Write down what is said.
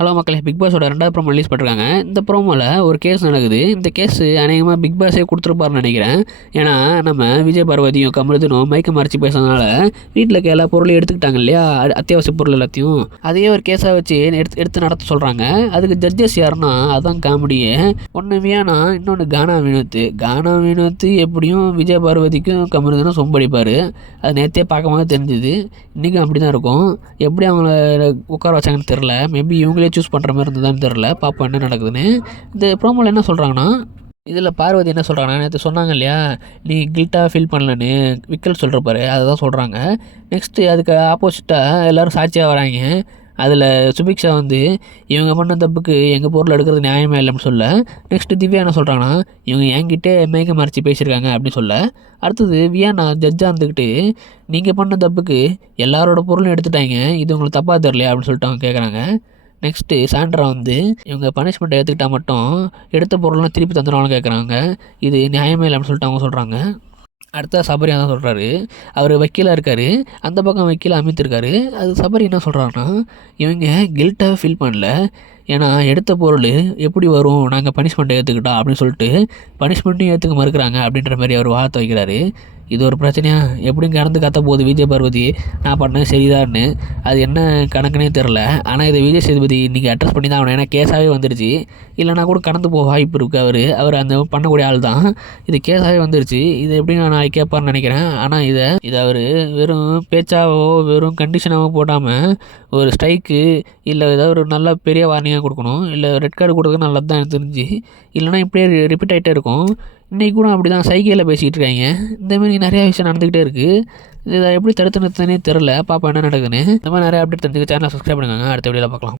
Hello மக்களே, big பாஸோட 2வது promo release பண்ணிருக்காங்க. இந்த ப்ரோமோவில் ஒரு கேஸ் நடக்குது. இந்த கேஸ் அநேகமாக பிக் பாஸே கொடுத்துருப்பாருன்னு நினைக்கிறேன். ஏன்னா நம்ம விஜய் பார்வதியும் கமருதனும் மயக்க மறைச்சி பேசுறதுனால வீட்டில் இருக்க எல்லா பொருளையும் எடுத்துக்கிட்டாங்க இல்லையா, அத்தியாவசிய பொருள் எல்லாத்தையும். அதையே ஒரு கேஸாக வச்சு எடுத்து நடத்த சொல்கிறாங்க. அதுக்கு ஜட்ஜஸ் யாருன்னா அதான் காமெடியே. ஒன்று வியானா, இன்னொன்று கானா வினோத்து எப்படியும் விஜய் பார்வதிக்கும் கமருதனும் சொம்படிப்பார். அது நேற்றே பார்க்கும்போது தெரிஞ்சுது. இன்றைக்கும் அப்படி தான் இருக்கும். எப்படி அவங்கள உட்கார வச்சாங்கன்னு தெரில. மேபி இவங்களே சூஸ் பண்ணுற மாதிரி இருந்ததான்னு தெரில. பார்ப்போம் என்ன நடக்குதுன்னு. இந்த ப்ரோமோவில் என்ன சொல்கிறாங்கன்னா, இதில் பார்வதி என்ன சொல்கிறாங்கன்னா, நேற்று சொன்னாங்க இல்லையா, நீ கில்ட்டாக ஃபீல் பண்ணலன்னு விக்கல் சொல்கிறப்பாரு, அதை தான் சொல்கிறாங்க. நெக்ஸ்ட்டு அதுக்கு ஆப்போசிட்டாக எல்லோரும் சாட்சியாக வராங்க. அதில் சுபிக்ஷா இவங்க பண்ண தப்புக்கு எங்கள் பொருள் எடுக்கிறது நியாயமே இல்லைன்னு சொல்ல. நெக்ஸ்ட்டு திவ்யா என்ன சொல்கிறாங்கன்னா, இவங்க என்கிட்டே மயக்க மறைச்சி பேசியிருக்காங்க அப்படின்னு சொல்ல. அடுத்தது வியானா ஜட்ஜாக இருந்துக்கிட்டு, நீங்கள் பண்ண தப்புக்கு எல்லாரோட பொருளும் எடுத்துட்டாங்க, இது உங்களுக்கு தப்பாக தெரியலையா அப்படின்னு சொல்லிட்டு அவங்க கேட்குறாங்க. நெக்ஸ்ட்டு சாண்ட்ரா இவங்க பனிஷ்மெண்ட்டை ஏற்றுக்கிட்டால் மட்டும் எடுத்த பொருள்லாம் திருப்பி தந்துடுவாங்கன்னு கேட்குறாங்க. இது நியாயமே இல்லை அப்படின்னு சொல்லிட்டு அவங்க சொல்கிறாங்க. அடுத்த சபரி தான் சொல்கிறாரு. அவர் வக்கீலாக இருக்கார். அந்த பக்கம் வக்கீல் அமைத்திருக்காரு. அது சபரி என்ன சொல்கிறாருன்னா, இவங்க கில்ட்டாக ஃபீல் பண்ணல, ஏன்னா எடுத்த பொருள் எப்படி வரும், நாங்கள் பனிஷ்மெண்ட்டை ஏற்றுக்கிட்டோம் அப்படின்னு சொல்லிட்டு பனிஷ்மெண்ட்டையும் ஏற்றுக்க மறுக்கிறாங்க அப்படின்ற மாதிரி அவர் வார்த்தை வைக்கிறாரு. இது ஒரு பிரச்சனையாக எப்படியும் கடந்து கத்த போகுது விஜய் பார்வதி. நான் பண்ணேன் சரிதான்னு. அது என்ன கணக்குனே தெரில. ஆனால் இதை விஜய் சேதுபதி இன்றைக்கி அட்ரஸ் பண்ணி தான் ஆகணும். ஏன்னா கேஸாகவே வந்துருச்சு. இல்லைனா கூட கடந்து போக வாய்ப்பு இருக்குது. அவர் அந்த பண்ணக்கூடிய ஆள் தான். இது கேஸாகவே வந்துருச்சு. இதை எப்படி நான் கேட்பார்னு நினைக்கிறேன். ஆனால் இதை அவர் வெறும் பேச்சாவோ வெறும் கண்டிஷனாகவோ போடாமல் ஒரு ஸ்ட்ரைக்கு இல்லை ஏதாவது ஒரு நல்ல பெரிய வார்னிங்காக கொடுக்கணும். இல்லை ரெட் கார்டு கொடுக்க நல்லது தான் எனக்கு தெரிஞ்சு. இல்லைனா இப்படியே ரிப்பீட் ஆகிட்டே இருக்கும். இன்றைக்கி கூட அப்படி தான் சைக்கிளில் பேசிக்கிட்டு இருக்காங்க. இந்தமாரி நிறையா விஷயம் நடந்துக்கிட்டே இருக்குது. இதை எப்படி தடுத்து நிறுத்துனே தெரில. பாப்பா என்ன நடக்குதுன்னு. இந்த மாதிரி நிறையா அப்டேட் தெரிஞ்சுக்க சேனலை சப்ஸ்கிரைப் பண்ணுங்க. அடுத்த வீடியோவில் பார்க்கலாம்.